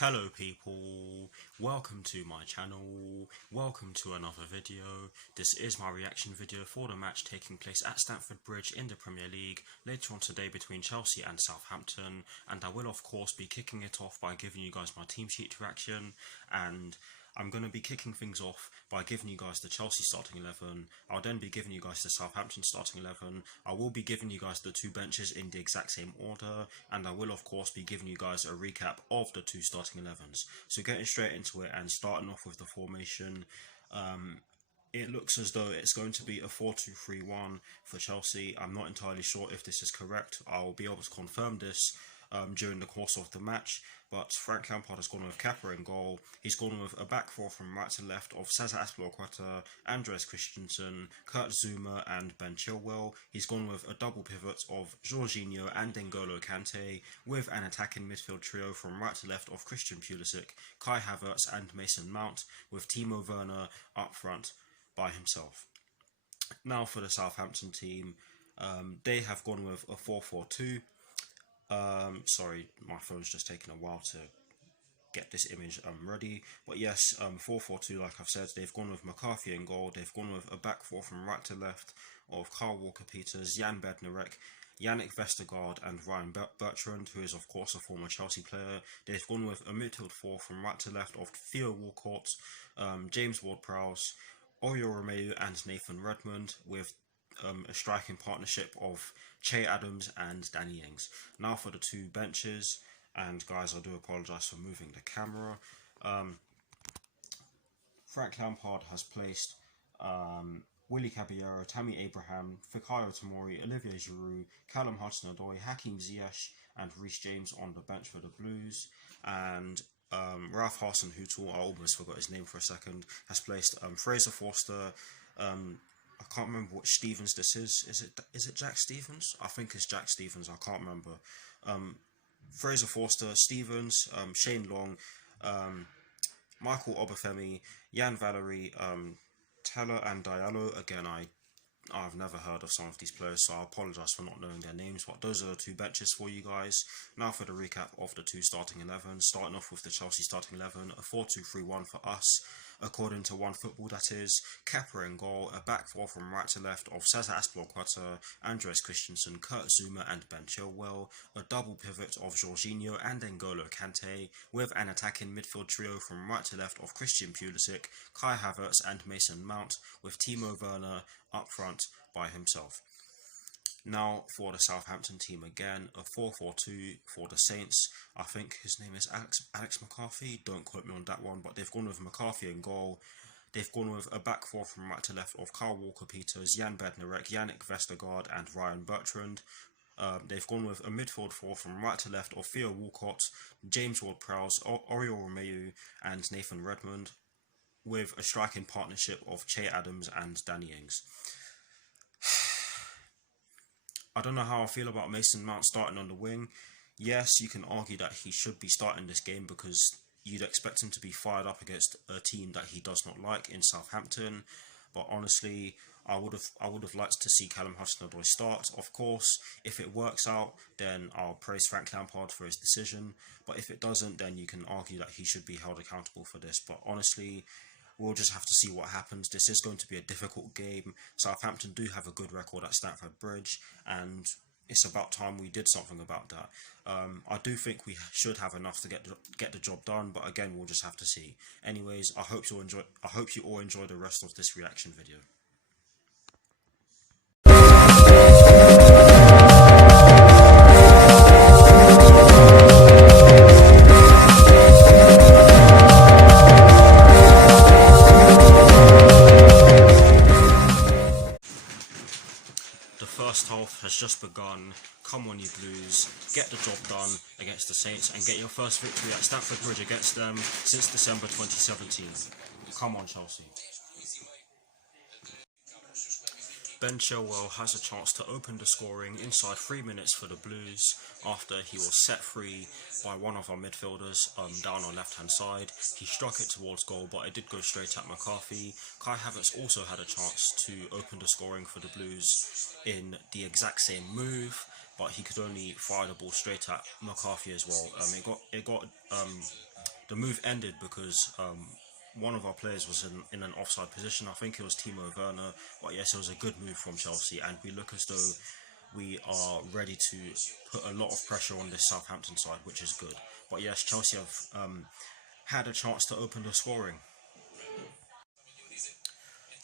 Hello people, welcome to my channel, welcome to another video. This is my reaction video for the match taking place at Stamford Bridge in the Premier League later on today between Chelsea and Southampton, and I will of course be kicking it off by giving you guys my team sheet reaction, and I'm going to be kicking things off by giving you guys the Chelsea starting 11. I'll then be giving you guys the Southampton starting 11. I will be giving you guys the two benches in the exact same order, and I will of course be giving you guys a recap of the two starting 11s. So getting straight into it and starting off with the formation, it looks as though it's going to be a 4-2-3-1 for Chelsea. I'm not entirely sure if this is correct. I'll be able to confirm this during the course of the match, but Frank Lampard has gone with Kepa in goal. He's gone with a back four from right to left of CHESOU, Andreas Christensen, Kurt Zouma and Ben Chilwell. He's gone with a double pivot of Jorginho and N'Golo Kante, with an attacking midfield trio from right to left of Christian Pulisic, Kai Havertz and Mason Mount, with Timo Werner up front by himself. Now for the Southampton team, they have gone with a 4-4-2. Sorry, my phone's just taking a while to get this image ready. But yes, 4-4-2, like I've said, they've gone with McCarthy in goal. They've gone with a back four from right to left of Kyle Walker-Peters, Jan Bednarek, Yannick Vestergaard and Ryan Bertrand, who is of course a former Chelsea player. They've gone with a midfield four from right to left of Theo Walcott, James Ward-Prowse, Oriol Romeu and Nathan Redmond, with a striking partnership of Che Adams and Danny Ings. Now for the two benches, and guys, I do apologise for moving the camera. Frank Lampard has placed Willy Caballero, Tammy Abraham, Fikayo Tomori, Olivier Giroud, Callum Hudson-Odoi, Hakim Ziyech and Reece James on the bench for the Blues, and Ralph Hasenhüttl, I almost forgot his name for a second, has placed Fraser Forster, I can't remember which Stevens this is. Is it Jack Stevens? I think it's Jack Stevens. I can't remember. Fraser Forster, Stevens, Shane Long, Michael Obafemi, Jan Valery, Teller and Diallo. Again, I've never heard of some of these players, so I apologise for not knowing their names, but those are the two benches for you guys. Now for the recap of the two starting 11, starting off with the Chelsea starting 11, a 4-2-3-1 for us, according to OneFootball that is. Kepa in goal, a back four from right to left of CHESOU, Andreas Christensen, Kurt Zouma and Ben Chilwell, a double pivot of Jorginho and N'Golo Kante, with an attacking midfield trio from right to left of Christian Pulisic, Kai Havertz and Mason Mount, with Timo Werner up front by himself. Now for the Southampton team again, a 4-4-2 for the Saints. I think his name is Alex McCarthy, don't quote me on that one, but they've gone with McCarthy in goal. They've gone with a back four from right to left of Kyle Walker-Peters, Jan Bednarek, Yannick Vestergaard and Ryan Bertrand. They've gone with a midfield four from right to left of Theo Walcott, James Ward-Prowse, Oriol Romeu and Nathan Redmond, with a striking partnership of Che Adams and Danny Ings. I don't know how I feel about Mason Mount starting on the wing. Yes, you can argue that he should be starting this game because you'd expect him to be fired up against a team that he does not like in Southampton. But honestly, I would have liked to see Callum Hudson-Odoi start. Of course, if it works out, then I'll praise Frank Lampard for his decision. But if it doesn't, then you can argue that he should be held accountable for this. But honestly, we'll just have to see what happens. This is going to be a difficult game. Southampton do have a good record at Stamford Bridge, and it's about time we did something about that. I do think we should have enough to get the job done, but again, we'll just have to see. Anyways, I hope you all enjoy the rest of this reaction video. The first half has just begun. Come on you Blues, get the job done against the Saints and get your first victory at Stamford Bridge against them since December 2017. Come on Chelsea. Ben Chilwell has a chance to open the scoring inside 3 minutes for the Blues after he was set free by one of our midfielders down our left hand side. He struck it towards goal, but it did go straight at McCarthy. Kai Havertz also had a chance to open the scoring for the Blues in the exact same move, but he could only fire the ball straight at McCarthy as well. It got the move ended because one of our players was in an offside position. I think it was Timo Werner, but yes, it was a good move from Chelsea, and we look as though we are ready to put a lot of pressure on this Southampton side, which is good. But yes, Chelsea have had a chance to open the scoring.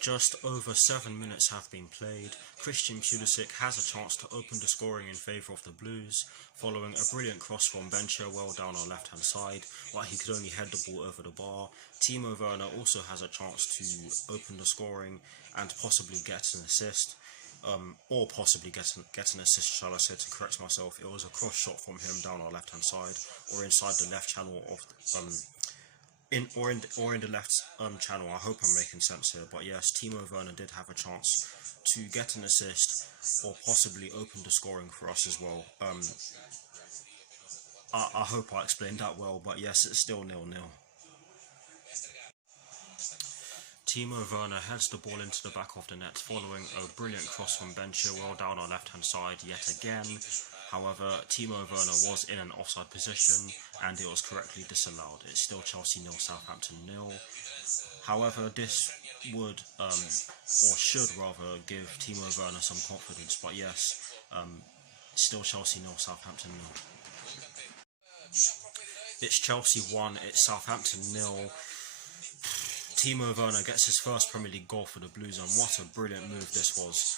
Just over 7 minutes have been played. Christian Pulisic has a chance to open the scoring in favour of the Blues, following a brilliant cross from Ben Chilwell down our left-hand side, but he could only head the ball over the bar. Timo Werner also has a chance to open the scoring and possibly get an assist. Or possibly get an assist, shall I say, to correct myself. It was a cross shot from him down our left-hand side, or inside the left channel of in the left channel. I hope I'm making sense here, but yes, Timo Werner did have a chance to get an assist or possibly open the scoring for us as well. I hope I explained that well, but yes, it's still 0-0. Timo Werner heads the ball into the back of the net following a brilliant cross from Ben Chilwell down our left-hand side yet again. However, Timo Werner was in an offside position and it was correctly disallowed. It's still Chelsea 0, Southampton 0. However, this would, or should rather, give Timo Werner some confidence. But yes, still Chelsea 0, Southampton 0. It's Chelsea 1, it's Southampton 0. Timo Werner gets his first Premier League goal for the Blues, and what a brilliant move this was.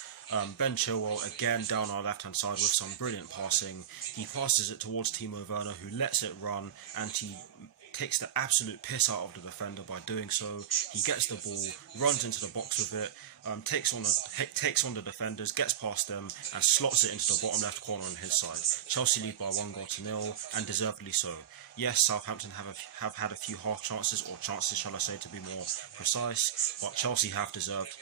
Ben Chilwell again down our left-hand side with some brilliant passing. He passes it towards Timo Werner, who lets it run, and he takes the absolute piss out of the defender by doing so. He gets the ball, runs into the box with it, takes on the defenders, gets past them, and slots it into the bottom left corner on his side. Chelsea lead by 1-0, and deservedly so. Yes, Southampton have had a few half chances, or chances shall I say to be more precise, but Chelsea have deserved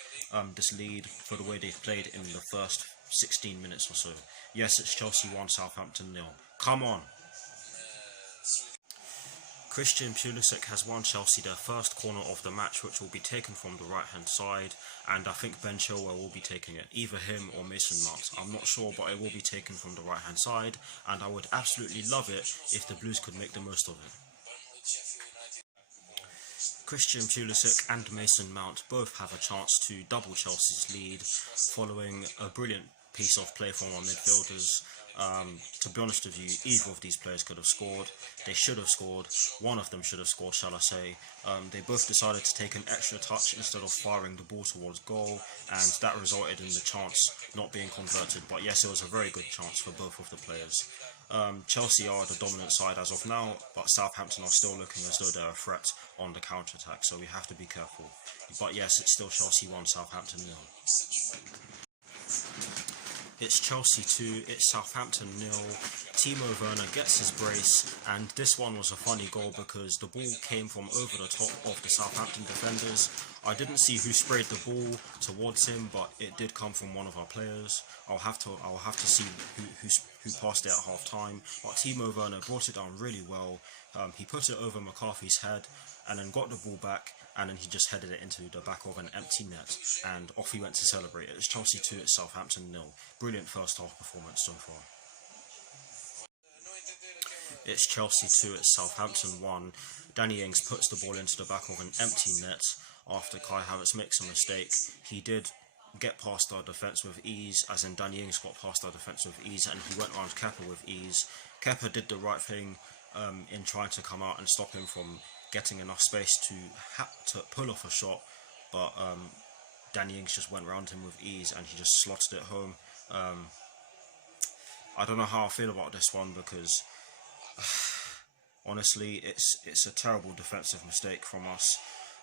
this lead for the way they've played in the first 16 minutes or so. Yes, it's Chelsea 1, Southampton 0. Come on! Christian Pulisic has won Chelsea their first corner of the match, which will be taken from the right-hand side, and I think Ben Chilwell will be taking it, either him or Mason Mount. I'm not sure, but it will be taken from the right-hand side, and I would absolutely love it if the Blues could make the most of it. Christian Pulisic and Mason Mount both have a chance to double Chelsea's lead, following a brilliant piece of play from our midfielders. To be honest with you, either of these players could have scored. They should have scored. One of them should have scored, shall I say. They both decided to take an extra touch instead of firing the ball towards goal, and that resulted in the chance not being converted. But yes, it was a very good chance for both of the players. Chelsea are the dominant side as of now, but Southampton are still looking as though they're a threat on the counter-attack, so we have to be careful. But yes, it's still Chelsea 1, Southampton 0. It's Chelsea 2, it's Southampton 0. Timo Werner gets his brace, and this one was a funny goal because the ball came from over the top of the Southampton defenders. I didn't see who sprayed the ball towards him, but it did come from one of our players. I'll have to see who passed it at half time. But Timo Werner brought it down really well. He put it over McCarthy's head and then got the ball back, and then he just headed it into the back of an empty net, and off he went to celebrate. It's Chelsea 2, it's Southampton 0. Brilliant first half performance so far. It's Chelsea 2, it's Southampton 1. Danny Ings puts the ball into the back of an empty net after Kai Havertz makes a mistake. He did get past our defence with ease, as in Danny Ings got past our defence with ease, and he went around Kepa with ease. Kepa did the right thing in trying to come out and stop him from getting enough space to pull off a shot, but Danny Ings just went around him with ease and he just slotted it home. I don't know how I feel about this one because honestly it's a terrible defensive mistake from us,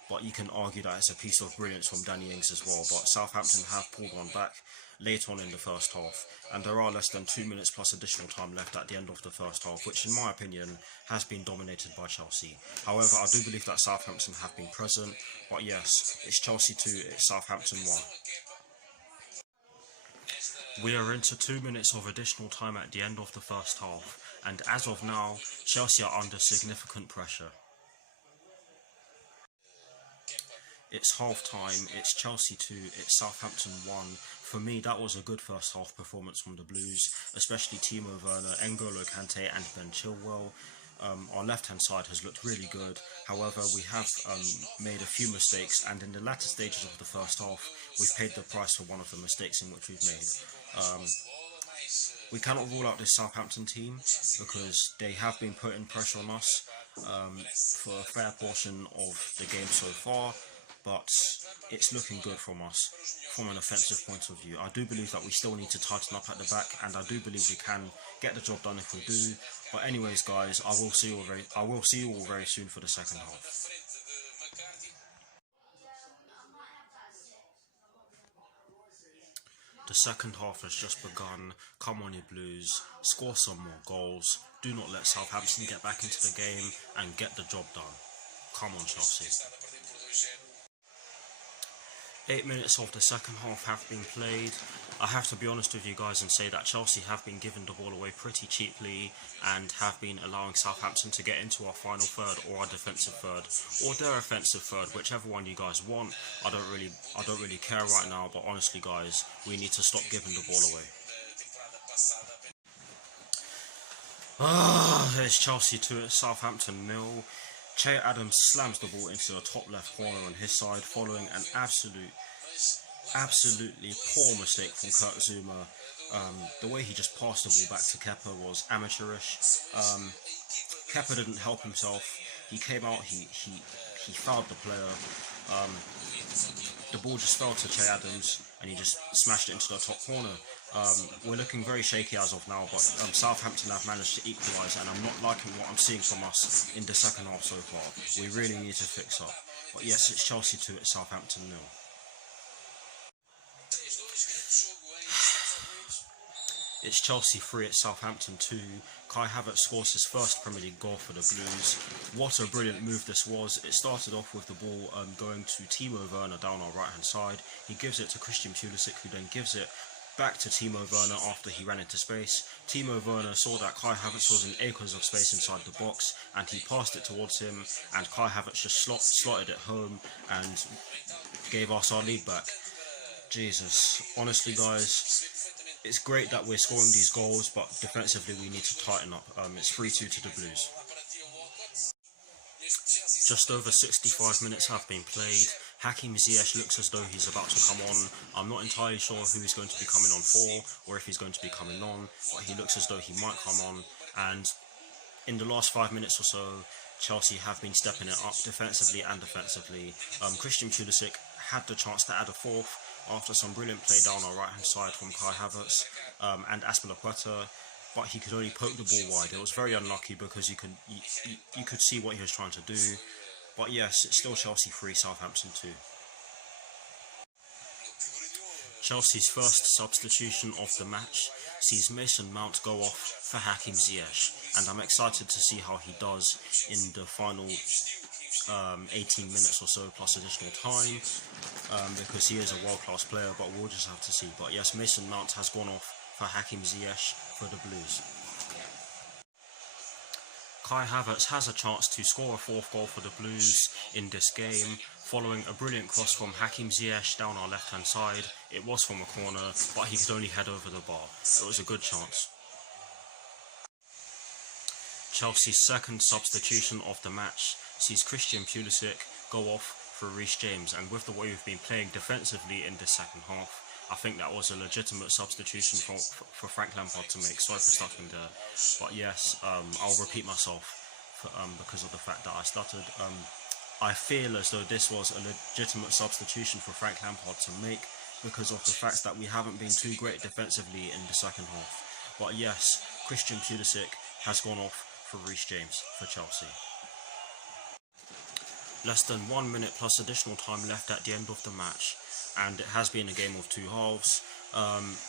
but you can argue that it's a piece of brilliance from Danny Ings as well. But Southampton have pulled one back late on in the first half, and there are less than 2 minutes plus additional time left at the end of the first half, which in my opinion has been dominated by Chelsea. However, I do believe that Southampton have been present, but yes, it's Chelsea 2, it's Southampton 1. We are into 2 minutes of additional time at the end of the first half, and as of now, Chelsea are under significant pressure. It's half time, it's Chelsea 2, it's Southampton 1. For me, that was a good first half performance from the Blues, especially Timo Werner, N'Golo Kante and Ben Chilwell. our left-hand side has looked really good. However, we have made a few mistakes, and in the latter stages of the first half, we've paid the price for one of the mistakes in which we've made. We cannot rule out this Southampton team because they have been putting pressure on us for a fair portion of the game so far, but it's looking good from us from an offensive point of view. I do believe that we still need to tighten up at the back, and I do believe we can get the job done if we do. But anyways, guys, I will see you all very soon for the second half. The second half has just begun. Come on, you Blues, score some more goals. Do not let Southampton get back into the game and get the job done. Come on, Chelsea. 8 minutes of the second half have been played. I have to be honest with you guys and say that Chelsea have been giving the ball away pretty cheaply and have been allowing Southampton to get into our final third or our defensive third or their offensive third, whichever one you guys want. I don't really care right now, but honestly guys, we need to stop giving the ball away. It's Chelsea 2 at Southampton 0. Che Adams slams the ball into the top left corner on his side following an absolutely poor mistake from Kurt Zouma. The way he just passed the ball back to Kepa was amateurish. Kepa didn't help himself. He came out, he fouled the player. The ball just fell to Che Adams and he just smashed it into the top corner. We're looking very shaky as of now, but Southampton have managed to equalise, and I'm not liking what I'm seeing from us in the second half so far. We really need to fix up. But yes, it's Chelsea 2 at Southampton 0. It's Chelsea 3 at Southampton 2. Kai Havertz scores his first Premier League goal for the Blues. What a brilliant move this was. It started off with the ball going to Timo Werner down our right hand side. He gives it to Christian Pulisic, who then gives it back to Timo Werner after he ran into space. Timo Werner saw that Kai Havertz was in acres of space inside the box and he passed it towards him, and Kai Havertz just slotted it home and gave us our lead back. Jesus, honestly guys, it's great that we're scoring these goals, but defensively we need to tighten up. It's 3-2 to the Blues. Just over 65 minutes have been played. Hakim Ziyech looks as though he's about to come on. I'm not entirely sure who he's going to be coming on for or if he's going to be coming on, but he looks as though he might come on. And in the last 5 minutes or so, Chelsea have been stepping it up defensively and offensively. Christian Pulisic had the chance to add a fourth after some brilliant play down our right hand side from Kai Havertz and Aspilicueta, but he could only poke the ball wide. It was very unlucky because you could see what he was trying to do. But yes, it's still Chelsea 3, Southampton 2. Chelsea's first substitution of the match sees Mason Mount go off for Hakim Ziyech, and I'm excited to see how he does in the final 18 minutes or so plus additional time, because he is a world-class player, but we'll just have to see. But yes, Mason Mount has gone off for Hakim Ziyech for the Blues. Kai Havertz has a chance to score a fourth goal for the Blues in this game, following a brilliant cross from Hakim Ziyech down our left-hand side. It was from a corner, but he could only head over the bar. It was a good chance. Chelsea's second substitution of the match sees Christian Pulisic go off for Reece James, and with the way we've been playing defensively in this second half, I think that was a legitimate substitution for Frank Lampard to make. Sorry for stuttering there, but yes, I'll repeat myself because of the fact that I stuttered. I feel as though this was a legitimate substitution for Frank Lampard to make because of the fact that we haven't been too great defensively in the second half. But yes, Christian Pulisic has gone off for Reece James for Chelsea. Less than 1 minute plus additional time left at the end of the match, and it has been a game of two halves.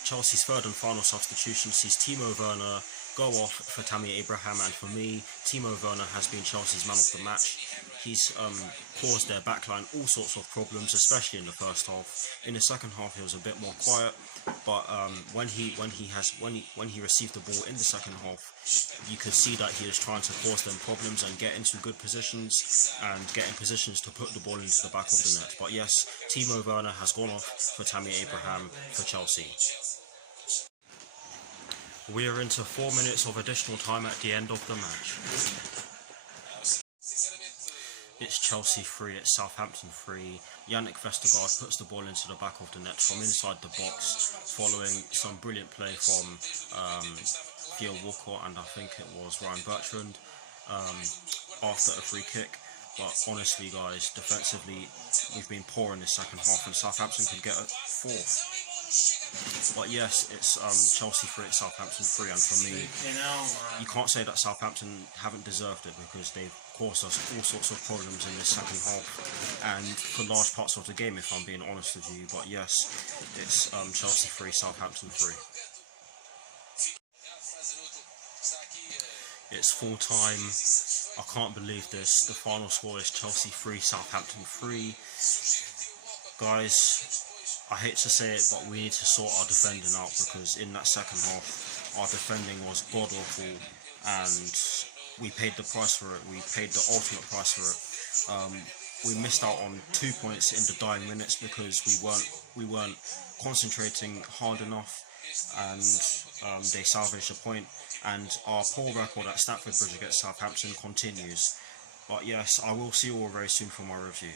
Chelsea's third and final substitution sees Timo Werner go off for Tammy Abraham, and for me, Timo Werner has been Chelsea's man of the match. He's caused their backline all sorts of problems, especially in the first half. In the second half, he was a bit more quiet, but when he received the ball in the second half, you could see that he was trying to cause them problems and get into good positions and get in positions to put the ball into the back of the net. But yes, Timo Werner has gone off for Tammy Abraham for Chelsea. We are into 4 minutes of additional time at the end of the match. It's Chelsea 3, it's Southampton 3. Yannick Vestergaard puts the ball into the back of the net from inside the box, following some brilliant play from Theo Walcott and I think it was Ryan Bertrand after a free kick. But honestly, guys, defensively, we've been poor in the second half, and Southampton could get a fourth. But yes, it's Chelsea 3, it's Southampton 3, and for me, you can't say that Southampton haven't deserved it, because they've caused us all sorts of problems in this second half, and for large parts of the game, if I'm being honest with you. But yes, it's Chelsea 3, Southampton 3. It's full time. I can't believe this. The final score is Chelsea 3, Southampton 3. Guys, I hate to say it, but we need to sort our defending out, because in that second half, our defending was god-awful, and we paid the price for it. We paid the ultimate price for it. We missed out on 2 points in the dying minutes because we weren't concentrating hard enough, and they salvaged a point. And our poor record at Stamford Bridge against Southampton continues. But yes, I will see you all very soon for my review.